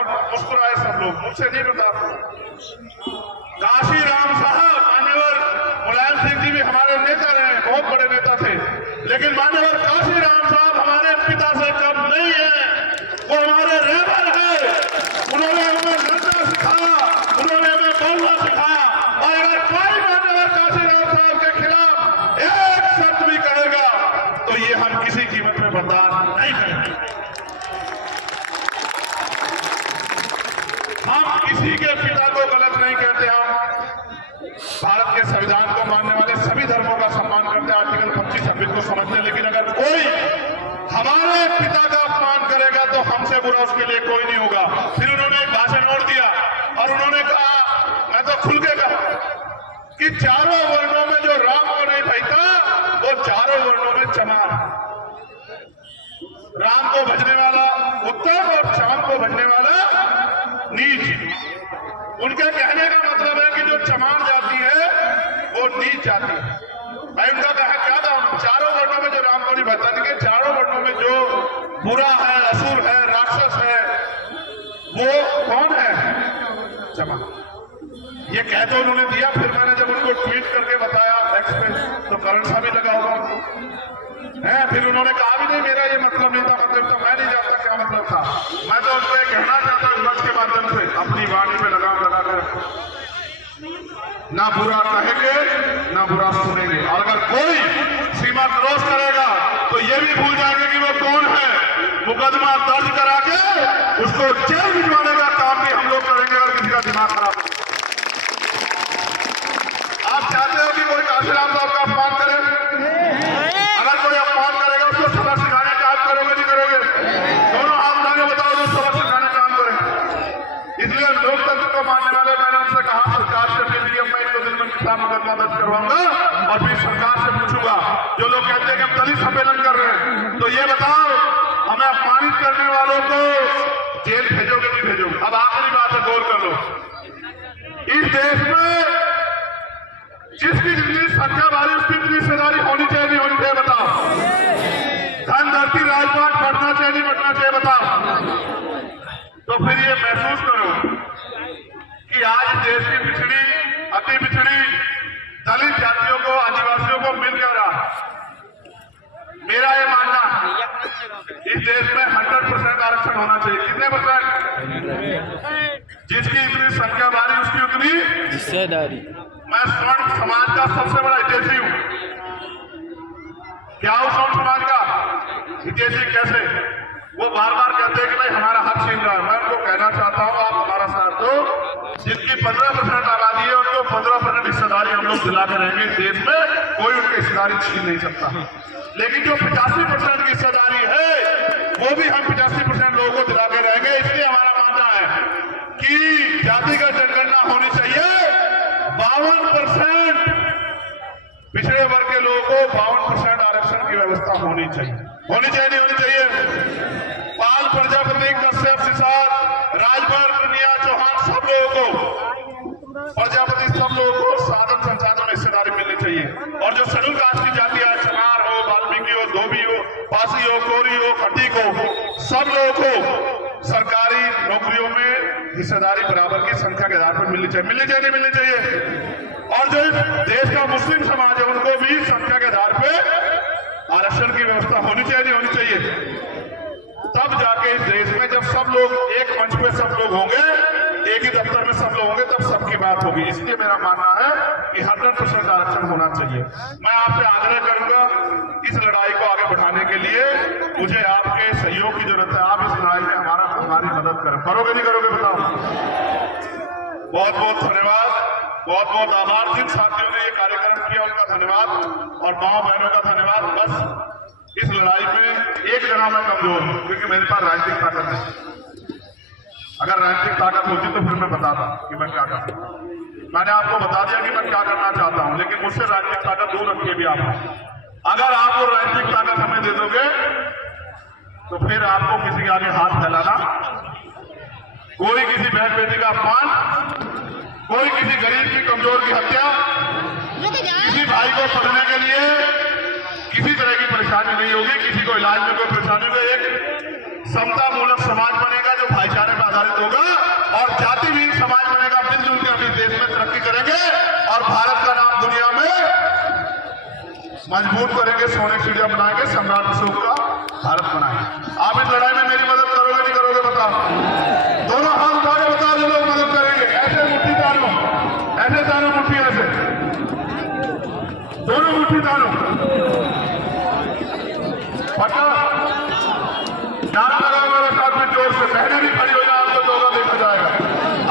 और मुस्कुराए सब लोग, मुझसे नहीं बता। काशीराम साहब, मान्यवर मुलायम सिंह जी भी हमारे नेता रहे, बहुत बड़े नेता थे, लेकिन मान्यवर काशीराम साहब हमारे पिता से कम नहीं है। वो हमारे रहबर है, उन्होंने हमें लड़ना सिखाया, उन्होंने हमें बोलना सिखाया। और अगर कोई मान्यवर काशीराम साहब के खिलाफ एक शब्द भी कहेगा तो ये हम किसी कीमत में बर्दाश्त नहीं करेंगे। हम किसी के पिता को गलत नहीं कहते। हम भारत के संविधान को मानने वाले सभी धर्मों का सम्मान करते हैं, आर्टिकल 25-26 को समझते हैं, लेकिन अगर कोई हमारे पिता का अपमान करेगा तो हमसे बुरा उसके लिए कोई नहीं होगा। फिर उन्होंने एक भाषण और दिया और उन्होंने कहा, मैं तो खुल के कहा कि चारों वर्णों में जो राम को नहीं भजता वो चारों वर्णों में चमार। राम को भजने वाला उत्तम और चांद को भजने वाला नीच। उनके कहने का मतलब है कि जो चमार जाति है वो नीच जाति है। मैं उनका कहा क्या था, चारों वर्णों में जो राम को नहीं भजता, देखिए चारों वर्णों में जो बुरा है, असुर है, राक्षस है, वो कौन है? चमार। ये कह तो उन्होंने दिया, फिर मैंने जब उनको ट्वीट करके बताया एक्स पे तो करंट सा भी लगा होगा है। फिर उन्होंने कहा भी नहीं मेरा ये मतलब नहीं था, मतलब तो मैं नहीं जानता क्या मतलब था। मैं तो उनको ये कहना चाहता हूँ मंच के माध्यम से, अपनी वाणी पे लगाम लगाकर, ना बुरा कहेंगे ना बुरा सुनेंगे, और अगर कोई सीमा क्रॉस करेगा तो ये भी भूल जाएंगे कि वो कौन है। मुकदमा दर्ज करा के उसको जेल भिजवाने का काम भी हम लोग करेंगे अगर किसी का दिमाग खराब। आप चाहते हो कि कोई काशीराम साहब का अपमान करे? अगर कोई अपमान करेगा उसको सबक सिखाने का काम करोगे नहीं करोगे? दोनों हाथ उठाके बताओ जो सबक सिखाने का काम करें। इसलिए लोकतंत्र को मानने वाले मैंने उनसे कहा सरकार से मैं इनको दिल में किसान मुकदमा दर्ज करवाऊंगा और फिर सरकार से पूछूंगा। जो लोग कहते हैं कि हम दलित सम्मेलन कर रहे हैं, तो ये बताओ हमें अपमानित करने वालों को जेल भेजोगे नहीं भेजोगे? अब आखिरी बात है, गौर कर लो। इस देश में जिसकी जितनी संख्या वाली उसकी इतनी हिस्सेदारी होनी चाहिए नहीं होनी चाहिए? बताओ। धन धरती राजपाट बढ़ना चाहिए नहीं बढ़ना चाहिए? बताओ। तो फिर ये महसूस करो कि आज देश की पिछड़ी, अति पिछड़ी दलित जातियों को, आदिवासियों को मिल क्या रहा। मेरा ये मानना इस देश में 100% आरक्षण होना चाहिए। कितने परसेंट? जिसकी इतनी संख्या वाली उसकी उतनी हिस्सेदारी। मैं स्वर्ण समाज का सबसे बड़ा हितैषी हूं। क्या हूं स्वर्ण समाज का हितैषी? कैसे? वो बार बार कहते हैं कि भाई हमारा हक छीन रहा है। मैं उनको कहना चाहता हूं आप हमारा साथ दो। जिनकी 15% आबादी है उनको 15% हिस्सेदारी हम लोग दिलाते रहेंगे। इस देश में कोई उनकी हिस्सेदारी छीन नहीं सकता, लेकिन जो 85% की हिस्सेदारी है वो भी हम 85% लोगों को दिलाते रहेंगे। इसलिए हमारा मानना है कि जातिगत जनगणना होनी चाहिए। 52% पिछड़े वर्ग के लोगों को 52% आरक्षण की व्यवस्था होनी चाहिए। होनी चाहिए नहीं होनी चाहिए? पाल, प्रजापति, कश्यप, सिसार, राजभर, कन्या, चौहान सब लोगों को, प्रजापति सब लोगों को साधन संसाधन में हिस्सेदारी मिलनी चाहिए। और जो शेड्यूल कास्ट की जाति है, चमार हो, वाल्मीकि हो, धोबी हो, पासी हो, कोरी हो, खटीक हो, सब लोगों को सरकारी नौकरियों में हिस्सेदारी बराबर की संख्या के आधार पर मिलनी चाहिए। मिलनी चाहिए नहीं मिलनी चाहिए? और जो देश का मुस्लिम समाज है उनको भी संख्या के आधार पर आरक्षण की व्यवस्था होनी चाहिए नहीं होनी चाहिए? तब जाके इस देश में जब सब लोग एक मंच पे सब लोग होंगे, एक ही दफ्तर में सब लोग होंगे, तब सबकी बात होगी। इसलिए मेरा मानना है कि 100% आरक्षण होना चाहिए। मैं आपसे आग्रह करूंगा इस लड़ाई को आगे बढ़ाने के लिए मुझे आपके सहयोग की जरूरत है। आप इस लड़ाई में हमारी मदद करें। करोगे नहीं करोगे? बताओ। बहुत बहुत धन्यवाद, बहुत बहुत आभार। जिन साथियों ने ये कार्यक्रम किया उनका धन्यवाद और माओ बहनों का धन्यवाद। बस इस लड़ाई में एक जना मैं कमजोर हूं क्योंकि मेरे पास राजनीतिक ताकत है। अगर राजनीतिक ताकत होती तो फिर मैं बताता कि मैं क्या करता हूं। मैंने आपको बता दिया कि मैं क्या करना चाहता हूं, लेकिन मुझसे राजनीतिक ताकत दूर रखिए भी आप। अगर आप वो राजनीतिक ताकत हमें दे दोगे तो फिर आपको किसी के आगे हाथ फैलाना, कोई किसी बहन बेटी का अपमान, कोई किसी गरीब की कमजोर की हत्या, किसी भाई को पढ़ने के लिए किसी तरह की परेशानी नहीं होगी, किसी को इलाज में कोई परेशानी होगी। एक समता मूलक समाज बनेगा जो भाईचारे पर आधारित होगा, और जाति विहीन समाज बनेगा। मिलजुल के अपने देश में तरक्की करेंगे और भारत का नाम दुनिया में मजबूत करेंगे, सोने की चिड़िया बनाएंगे, सम्राट अशोक का भारत बनाएंगे। आप इस लड़ाई में मेरी मदद करोगे नहीं करोगे बताओ?